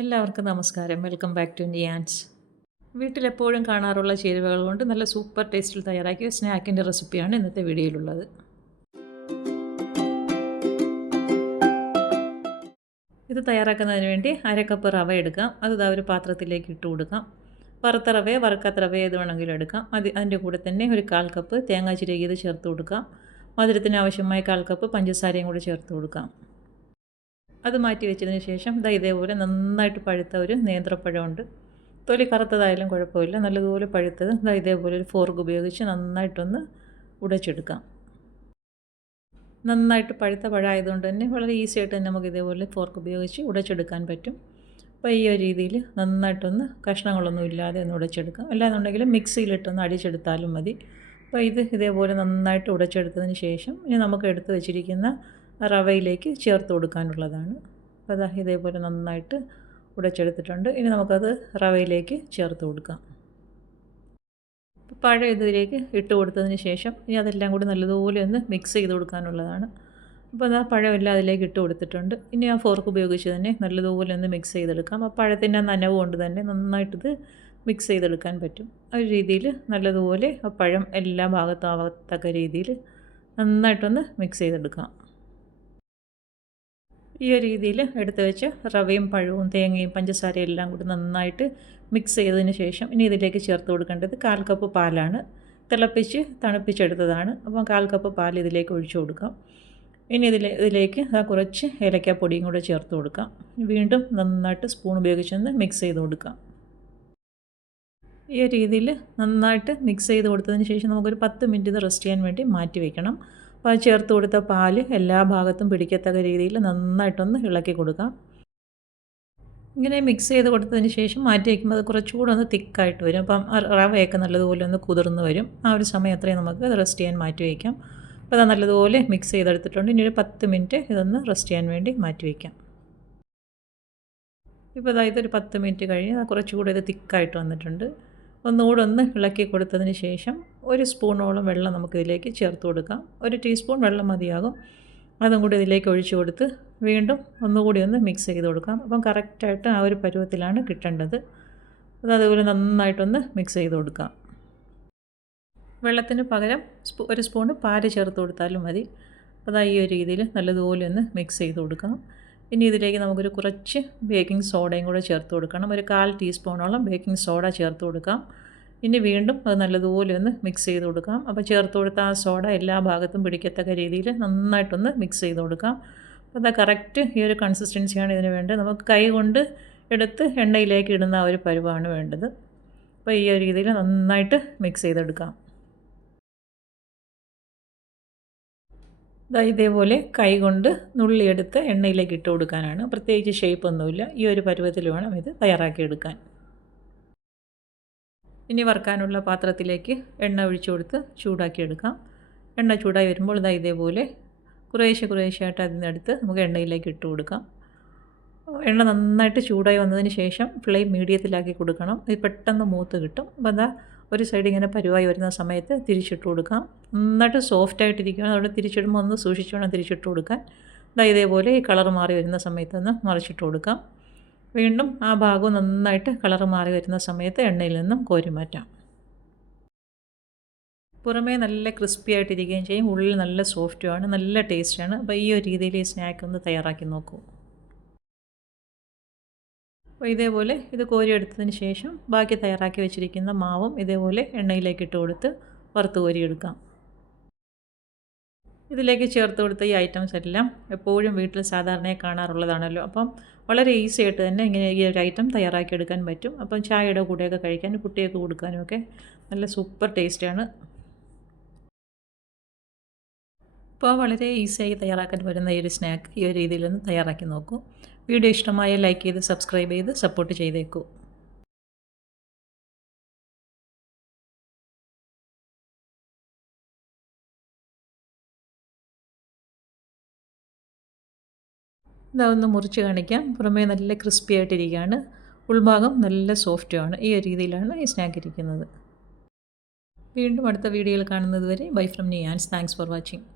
എല്ലാവർക്കും നമസ്കാരം. Welcome back to Niyans. വീട്ടിലെപ്പോഴും കാണാറുള്ള ചേരുവകൾ കൊണ്ട് നല്ല സൂപ്പർ ടേസ്റ്റിൽ തയ്യാറാക്കിയ സ്നാക്കിൻ്റെ റെസിപ്പിയാണ് ഇന്നത്തെ വീഡിയോയിലുള്ളത്. ഇത് തയ്യാറാക്കുന്നതിന് വേണ്ടി അരക്കപ്പ് റവ എടുക്കാം. അത് ഒരു പാത്രത്തിലേക്ക് ഇട്ട് കൊടുക്കാം. വറുത്ത റവയോ വറുക്കാത്ത റവയോ ഏത് വേണമെങ്കിലും എടുക്കാം. അതിൻ്റെ കൂടെ തന്നെ ഒരു 1/4 കപ്പ് തേങ്ങ ചിരകിയത് ചേർത്ത് കൊടുക്കാം. മധുരത്തിന് ആവശ്യമായ 1/4 കപ്പ് പഞ്ചസാരയും കൂടി ചേർത്ത് കൊടുക്കാം. അത് മാറ്റി വെച്ചതിന് ശേഷം ഇതേപോലെ നന്നായിട്ട് പഴുത്ത ഒരു നേന്ത്രപ്പഴമുണ്ട്. തൊലി കറുത്തതായാലും കുഴപ്പമില്ല. നല്ലതുപോലെ പഴുത്തത് ഇതേപോലെ ഒരു ഫോർക്ക് ഉപയോഗിച്ച് നന്നായിട്ടൊന്ന് ഉടച്ചെടുക്കാം. നന്നായിട്ട് പഴുത്ത പഴമായതുകൊണ്ട് തന്നെ വളരെ ഈസി ആയിട്ട് തന്നെ നമുക്ക് ഇതേപോലെ ഫോർക്ക് ഉപയോഗിച്ച് ഉടച്ചെടുക്കാൻ പറ്റും. അപ്പോൾ ഈ ഒരു രീതിയിൽ നന്നായിട്ടൊന്ന് കഷ്ണങ്ങളൊന്നും ഇല്ലാതെ ഒന്ന് ഉടച്ചെടുക്കാം. അല്ലാന്നുണ്ടെങ്കിൽ മിക്സിയിലിട്ടൊന്ന് അടിച്ചെടുത്താലും മതി. അപ്പോൾ ഇതേപോലെ നന്നായിട്ട് ഉടച്ചെടുത്തതിന് ശേഷം ഇനി നമുക്ക് എടുത്ത് വെച്ചിരിക്കുന്ന റവയിലേക്ക് ചേർത്ത് കൊടുക്കാനുള്ളതാണ്. അപ്പോൾ ഇതേപോലെ നന്നായിട്ട് ഉടച്ചെടുത്തിട്ടുണ്ട്. ഇനി നമുക്കത് റവയിലേക്ക് ചേർത്ത് കൊടുക്കാം. പഴം ഇതിലേക്ക് ഇട്ട് കൊടുത്തതിന് ശേഷം ഇനി അതെല്ലാം കൂടി നല്ലതുപോലെ ഒന്ന് മിക്സ് ചെയ്ത് കൊടുക്കാനുള്ളതാണ്. അപ്പോൾ പഴമെല്ലാം അതിലേക്ക് ഇട്ട് കൊടുത്തിട്ടുണ്ട്. ഇനി ആ ഫോർക്ക് ഉപയോഗിച്ച് തന്നെ നല്ലതുപോലെ ഒന്ന് മിക്സ് ചെയ്തെടുക്കാം. ആ പഴത്തിൻ്റെ നനവ് കൊണ്ട് തന്നെ നന്നായിട്ടിത് മിക്സ് ചെയ്തെടുക്കാൻ പറ്റും. ആ ഒരു രീതിയിൽ നല്ലതുപോലെ ആ പഴം എല്ലാ ഭാഗത്തും ആവത്തക്ക രീതിയിൽ നന്നായിട്ടൊന്ന് മിക്സ് ചെയ്തെടുക്കാം. ഈ ഒരു രീതിയിൽ എടുത്ത് വെച്ച് റവയും പഴവും തേങ്ങയും പഞ്ചസാരയും എല്ലാം കൂടി നന്നായിട്ട് മിക്സ് ചെയ്തതിന് ശേഷം ഇനി ഇതിലേക്ക് ചേർത്ത് കൊടുക്കേണ്ടത് 1/4 കപ്പ് പാലാണ്. തിളപ്പിച്ച് തണുപ്പിച്ചെടുത്തതാണ്. അപ്പോൾ 1/4 കപ്പ് പാൽ ഇതിലേക്ക് ഒഴിച്ചു കൊടുക്കാം. ഇനി ഇതിലേക്ക് കുറച്ച് ഏലക്കാപ്പൊടിയും കൂടെ ചേർത്ത് കൊടുക്കാം. വീണ്ടും നന്നായിട്ട് സ്പൂൺ ഉപയോഗിച്ചൊന്ന് മിക്സ് ചെയ്ത് കൊടുക്കാം. ഈ ഒരു രീതിയിൽ നന്നായിട്ട് മിക്സ് ചെയ്ത് കൊടുത്തതിന് ശേഷം നമുക്കൊരു 10 മിനിറ്റ് ഇത് റെസ്റ്റ് ചെയ്യാൻ വേണ്ടി മാറ്റി വയ്ക്കണം. അപ്പോൾ ചേർത്ത് കൊടുത്ത പാൽ എല്ലാ ഭാഗത്തും പിടിക്കത്തക്ക രീതിയിൽ നന്നായിട്ടൊന്ന് ഇളക്കി കൊടുക്കാം. ഇങ്ങനെ മിക്സ് ചെയ്ത് കൊടുത്തതിന് ശേഷം മാറ്റി വയ്ക്കുമ്പോൾ അത് കുറച്ചുകൂടെ ഒന്ന് തിക്കായിട്ട് വരും. അപ്പം റവയൊക്കെ നല്ലതുപോലെ ഒന്ന് കുതിർന്ന് വരും. ആ ഒരു സമയം അത്രയും നമുക്ക് അത് റെസ്റ്റ് ചെയ്യാൻ മാറ്റി വയ്ക്കാം. അപ്പോൾ അത് നല്ലതുപോലെ മിക്സ് ചെയ്തെടുത്തിട്ടുണ്ട്. ഇനി ഒരു 10 മിനിറ്റ് ഇതൊന്ന് റെസ്റ്റ് ചെയ്യാൻ വേണ്ടി മാറ്റി വയ്ക്കാം. ഇപ്പോൾ ഇതൊരു 10 മിനിറ്റ് കഴിഞ്ഞ് കുറച്ചുകൂടെ ഇത് തിക്കായിട്ട് വന്നിട്ടുണ്ട്. ഒന്നുകൂടെ ഒന്ന് ഇളക്കി കൊടുത്തതിന് ശേഷം 1 സ്പൂണോളം വെള്ളം നമുക്കിതിലേക്ക് ചേർത്ത് കൊടുക്കാം. 1 ടീസ്പൂൺ വെള്ളം മതിയാകും. അതും കൂടി ഇതിലേക്ക് ഒഴിച്ചു കൊടുത്ത് വീണ്ടും ഒന്നുകൂടി ഒന്ന് മിക്സ് ചെയ്ത് കൊടുക്കാം. അപ്പം കറക്റ്റായിട്ട് ആ ഒരു പരുവത്തിലാണ് കിട്ടേണ്ടത്. അതുപോലെ നന്നായിട്ടൊന്ന് മിക്സ് ചെയ്ത് കൊടുക്കാം. വെള്ളത്തിന് പകരം 1 സ്പൂണ് പാല് ചേർത്ത് കൊടുത്താലും മതി. അപ്പോൾ ഈ ഒരു രീതിയിൽ നല്ലതുപോലെ ഒന്ന് മിക്സ് ചെയ്ത് കൊടുക്കാം. ഇനി ഇതിലേക്ക് നമുക്കൊരു കുറച്ച് ബേക്കിംഗ് സോഡയും കൂടെ ചേർത്ത് കൊടുക്കണം. ഒരു 1/4 ടീസ്പൂണോളം ബേക്കിംഗ് സോഡ ചേർത്ത് കൊടുക്കാം. ഇനി വീണ്ടും അത് നല്ലതുപോലെ ഒന്ന് മിക്സ് ചെയ്ത് കൊടുക്കാം. അപ്പോൾ ചേർത്ത് കൊടുത്ത ആ സോഡ എല്ലാ ഭാഗത്തും പിടിക്കത്തക്ക രീതിയിൽ നന്നായിട്ടൊന്ന് മിക്സ് ചെയ്ത് കൊടുക്കാം. അപ്പോൾ കറക്റ്റ് ഈ ഒരു കൺസിസ്റ്റൻസിയാണ് ഇതിന് വേണ്ടത്. നമുക്ക് കൈ കൊണ്ട് എടുത്ത് എണ്ണയിലേക്ക് ഇടുന്ന ആ ഒരു പരുവമാണ് വേണ്ടത്. അപ്പോൾ ഈ ഒരു രീതിയിൽ നന്നായിട്ട് മിക്സ് ചെയ്തെടുക്കാം. ഇതേപോലെ കൈ കൊണ്ട് നുള്ളിയെടുത്ത് എണ്ണയിലേക്ക് ഇട്ട് കൊടുക്കാനാണ്. പ്രത്യേകിച്ച് ഷേപ്പൊന്നുമില്ല. ഈ ഒരു പരുവത്തിൽ വേണം ഇത് തയ്യാറാക്കിയെടുക്കാൻ. ഇനി വറുക്കാനുള്ള പാത്രത്തിലേക്ക് എണ്ണ ഒഴിച്ചു കൊടുത്ത് ചൂടാക്കിയെടുക്കാം. എണ്ണ ചൂടായി വരുമ്പോൾ ഇതേപോലെ കുറേശ്ശെയായിട്ട് അതിനടുത്ത് നമുക്ക് എണ്ണയിലേക്ക് ഇട്ട് കൊടുക്കാം. എണ്ണ നന്നായിട്ട് ചൂടായി വന്നതിന് ശേഷം ഫ്ലെയിം മീഡിയത്തിലാക്കി കൊടുക്കണം. ഇത് പെട്ടെന്ന് മൂത്ത് കിട്ടും. അപ്പോൾ ഒരു സൈഡ് ഇങ്ങനെ പരുവായി വരുന്ന സമയത്ത് തിരിച്ചിട്ട് കൊടുക്കാം. നന്നായിട്ട് സോഫ്റ്റായിട്ടിരിക്കുകയാണ്. അവിടെ തിരിച്ചിടുമ്പോൾ ഒന്ന് സൂക്ഷിച്ച് വേണം തിരിച്ചിട്ട് കൊടുക്കാൻ. ഇതേപോലെ ഈ കളർ മാറി വരുന്ന സമയത്തൊന്ന് മറിച്ചിട്ട് കൊടുക്കാം. വീണ്ടും ആ ഭാഗവും നന്നായിട്ട് കളർ മാറി വരുന്ന സമയത്ത് എണ്ണയിൽ നിന്നും കോരി മാറ്റാം. പുറമേ നല്ല ക്രിസ്പി ആയിട്ടിരിക്കുകയും ചെയ്യും. ഉള്ളിൽ നല്ല സോഫ്റ്റുമാണ്, നല്ല ടേസ്റ്റാണ്. അപ്പോൾ ഈ ഒരു രീതിയിൽ ഈ സ്നാക്ക് ഒന്ന് തയ്യാറാക്കി നോക്കൂ. അപ്പോൾ ഇതേപോലെ ഇത് കോരിയെടുത്തതിന് ശേഷം ബാക്കി തയ്യാറാക്കി വെച്ചിരിക്കുന്ന മാവും ഇതേപോലെ എണ്ണയിലേക്ക് ഇട്ട് കൊടുത്ത് വറുത്ത് കോരിയെടുക്കാം. ഇതിലേക്ക് ചേർത്ത് കൊടുത്ത ഈ ഐറ്റംസ് എല്ലാം എപ്പോഴും വീട്ടിൽ സാധാരണയായി കാണാറുള്ളതാണല്ലോ. അപ്പം വളരെ ഈസി ആയിട്ട് തന്നെ ഇങ്ങനെ ഈ ഒരു ഐറ്റം തയ്യാറാക്കിയെടുക്കാൻ പറ്റും. അപ്പം ചായയുടെ കൂടെയൊക്കെ കഴിക്കാനും കുട്ടികൾക്ക് കൊടുക്കാനും ഒക്കെ നല്ല സൂപ്പർ ടേസ്റ്റാണ്. ഇപ്പോൾ വളരെ ഈസിയായി തയ്യാറാക്കാൻ വരുന്ന ഈ ഒരു സ്നാക്ക് ഈ ഒരു രീതിയിലൊന്ന് തയ്യാറാക്കി നോക്കൂ. വീഡിയോ ഇഷ്ടമായ ലൈക്ക് ചെയ്ത് സബ്സ്ക്രൈബ് ചെയ്ത് സപ്പോർട്ട് ചെയ്തേക്കൂ. ഇതൊന്ന് മുറിച്ച് കാണിക്കാം. പുറമേ നല്ല ക്രിസ്പി ആയിട്ടിരിക്കുകയാണ്. ഉൾഭാഗം നല്ല സോഫ്റ്റുമാണ്. ഈ ഒരു രീതിയിലാണ് ഈ സ്നാക്ക് ഇരിക്കുന്നത്. വീണ്ടും അടുത്ത വീഡിയോയിൽ കാണുന്നത് വരെ bye from Niyans. Thanks for watching.